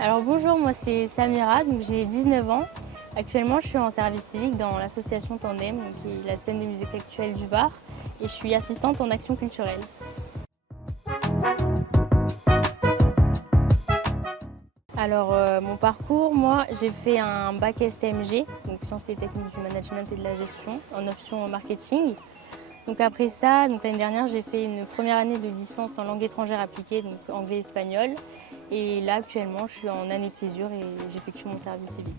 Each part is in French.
Alors bonjour, moi c'est Samira, donc j'ai 19 ans. Actuellement, je suis en service civique dans l'association Tandem, donc qui est la scène de musique actuelle du Var, et je suis assistante en action culturelle. Alors mon parcours, moi j'ai fait un bac STMG, donc sciences et techniques du management et de la gestion, en option marketing. Donc après ça, l'année dernière, j'ai fait une première année de licence en langue étrangère appliquée, donc anglais-espagnol. Et là, actuellement, je suis en année de césure et j'effectue mon service civique.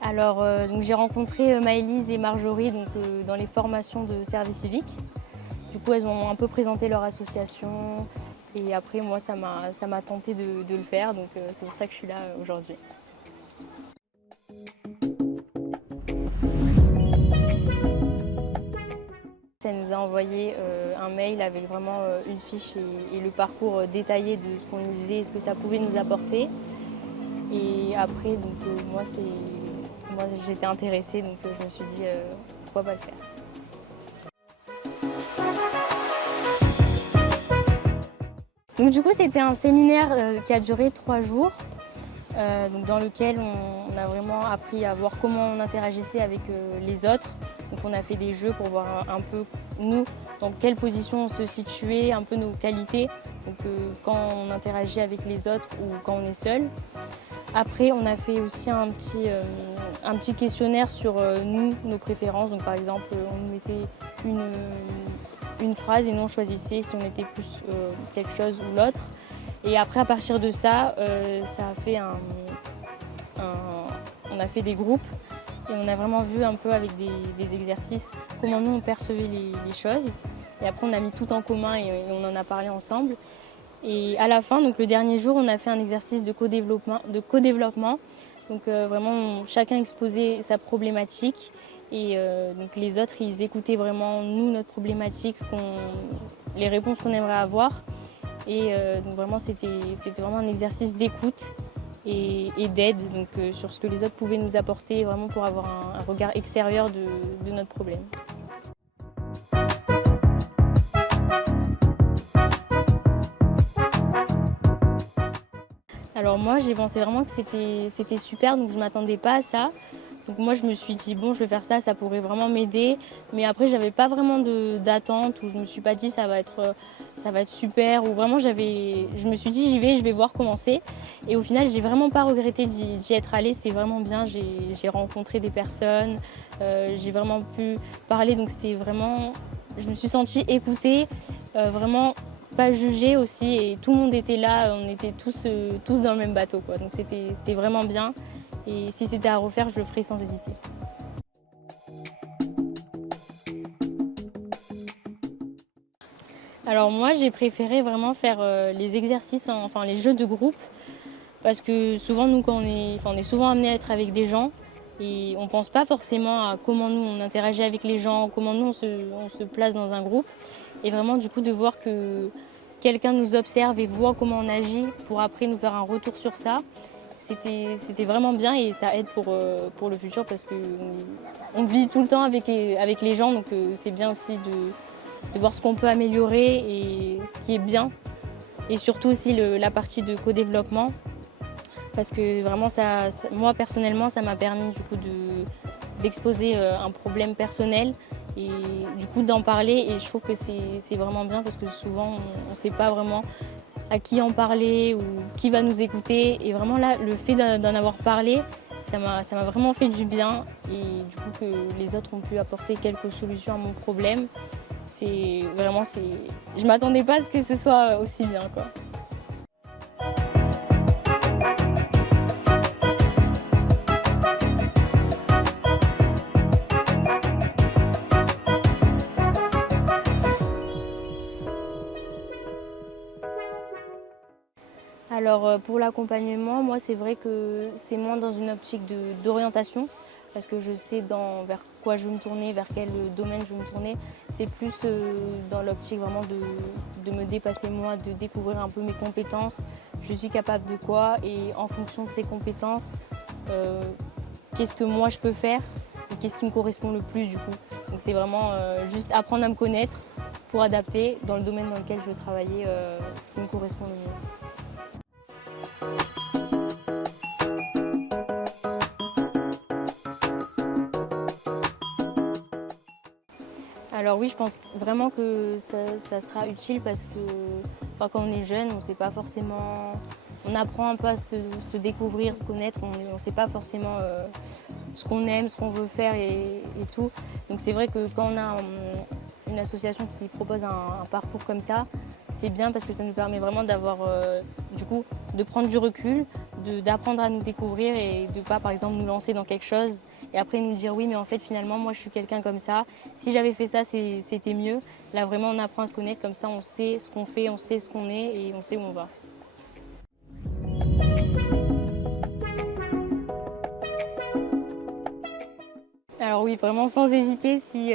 Alors, j'ai rencontré Maëlys et Marjorie dans les formations de service civique. Du coup, elles ont un peu présenté leur association. Et après, moi, ça m'a tenté de le faire. Donc, c'est pour ça que je suis là aujourd'hui. Elle nous a envoyé un mail avec vraiment une fiche et le parcours détaillé de ce qu'on nous faisait et ce que ça pouvait nous apporter. Et après, moi j'étais intéressée, donc je me suis dit pourquoi pas le faire. Donc du coup, c'était un séminaire qui a duré 3 jours, dans lequel on a vraiment appris à voir comment on interagissait avec les autres. Donc on a fait des jeux pour voir un peu nous, dans quelle position on se situait, un peu nos qualités, donc quand on interagit avec les autres ou quand on est seul. Après, on a fait aussi un petit questionnaire sur nous, nos préférences. Donc, par exemple, on nous mettait une phrase et nous, on choisissait si on était plus quelque chose ou l'autre. Et après, à partir de ça, on a fait des groupes et on a vraiment vu un peu avec des exercices comment nous, on percevait les choses. Et après, on a mis tout en commun et on en a parlé ensemble. Et à la fin, donc le dernier jour, on a fait un exercice de co-développement. Donc vraiment, chacun exposait sa problématique et donc les autres, ils écoutaient vraiment nous, notre problématique, les réponses qu'on aimerait avoir. Et donc vraiment, c'était vraiment un exercice d'écoute et d'aide sur ce que les autres pouvaient nous apporter, vraiment pour avoir un regard extérieur de notre problème. Alors moi, j'ai pensé vraiment que c'était super, donc je ne m'attendais pas à ça. Donc moi, je me suis dit, bon, je vais faire ça, ça pourrait vraiment m'aider. Mais après, j'avais pas vraiment d'attente, ou je me suis pas dit, ça va être super. Ou vraiment, je me suis dit, j'y vais, je vais voir comment c'est. Et au final, j'ai vraiment pas regretté d'y être allée, c'était vraiment bien. J'ai rencontré des personnes, j'ai vraiment pu parler, donc c'était vraiment, je me suis sentie écoutée, vraiment pas jugée aussi, et tout le monde était là, on était tous dans le même bateau, quoi. Donc c'était vraiment bien, et si c'était à refaire, je le ferais sans hésiter. Alors moi, j'ai préféré vraiment faire les exercices, enfin les jeux de groupe, parce que souvent nous, quand on est souvent amené à être avec des gens, et on pense pas forcément à comment nous on interagit avec les gens, comment nous on se place dans un groupe, et vraiment du coup de voir que quelqu'un nous observe et voit comment on agit pour après nous faire un retour sur ça. C'était vraiment bien, et ça aide pour le futur, parce qu'on vit tout le temps avec les gens, donc c'est bien aussi de voir ce qu'on peut améliorer et ce qui est bien. Et surtout aussi la partie de co-développement, parce que vraiment moi personnellement, ça m'a permis du coup d'exposer un problème personnel et du coup d'en parler, et je trouve que c'est vraiment bien, parce que souvent on ne sait pas vraiment à qui en parler ou qui va nous écouter, et vraiment là, le fait d'en avoir parlé, ça m'a vraiment fait du bien, et du coup que les autres ont pu apporter quelques solutions à mon problème, je m'attendais pas à ce que ce soit aussi bien, quoi. Alors pour l'accompagnement, moi c'est vrai que c'est moins dans une optique d'orientation, parce que je sais vers quoi je veux me tourner, vers quel domaine je veux me tourner. C'est plus dans l'optique vraiment de me dépasser moi, de découvrir un peu mes compétences. Je suis capable de quoi, et en fonction de ces compétences, qu'est-ce que moi je peux faire et qu'est-ce qui me correspond le plus du coup. Donc c'est vraiment juste apprendre à me connaître pour adapter dans le domaine dans lequel je veux travailler ce qui me correspond le mieux. Alors oui, je pense vraiment que ça sera utile parce que quand on est jeune, on sait pas forcément, on apprend un peu à se découvrir, se connaître, on ne sait pas forcément ce qu'on aime, ce qu'on veut faire et tout. Donc c'est vrai que quand on a une association qui propose un parcours comme ça, c'est bien parce que ça nous permet vraiment d'avoir, du coup, de prendre du recul, d'apprendre à nous découvrir et de pas, par exemple, nous lancer dans quelque chose et après nous dire oui, mais en fait, finalement, moi, je suis quelqu'un comme ça. Si j'avais fait ça, c'était mieux. Là, vraiment, on apprend à se connaître comme ça, on sait ce qu'on fait, on sait ce qu'on est et on sait où on va. Alors oui, vraiment sans hésiter, si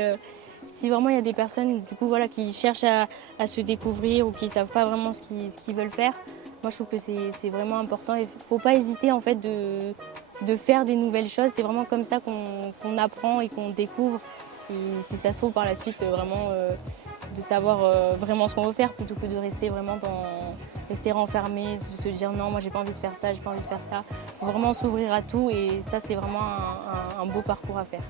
vraiment il y a des personnes du coup, voilà, qui cherchent à se découvrir ou qui ne savent pas vraiment ce qu'ils veulent faire, moi je trouve que c'est vraiment important et il ne faut pas hésiter en fait de faire des nouvelles choses. C'est vraiment comme ça qu'on apprend et qu'on découvre. Et si ça se trouve par la suite, vraiment de savoir vraiment ce qu'on veut faire plutôt que de rester vraiment rester renfermé, de se dire non, moi j'ai pas envie de faire ça, j'ai pas envie de faire ça. Il faut vraiment s'ouvrir à tout et ça c'est vraiment un beau parcours à faire.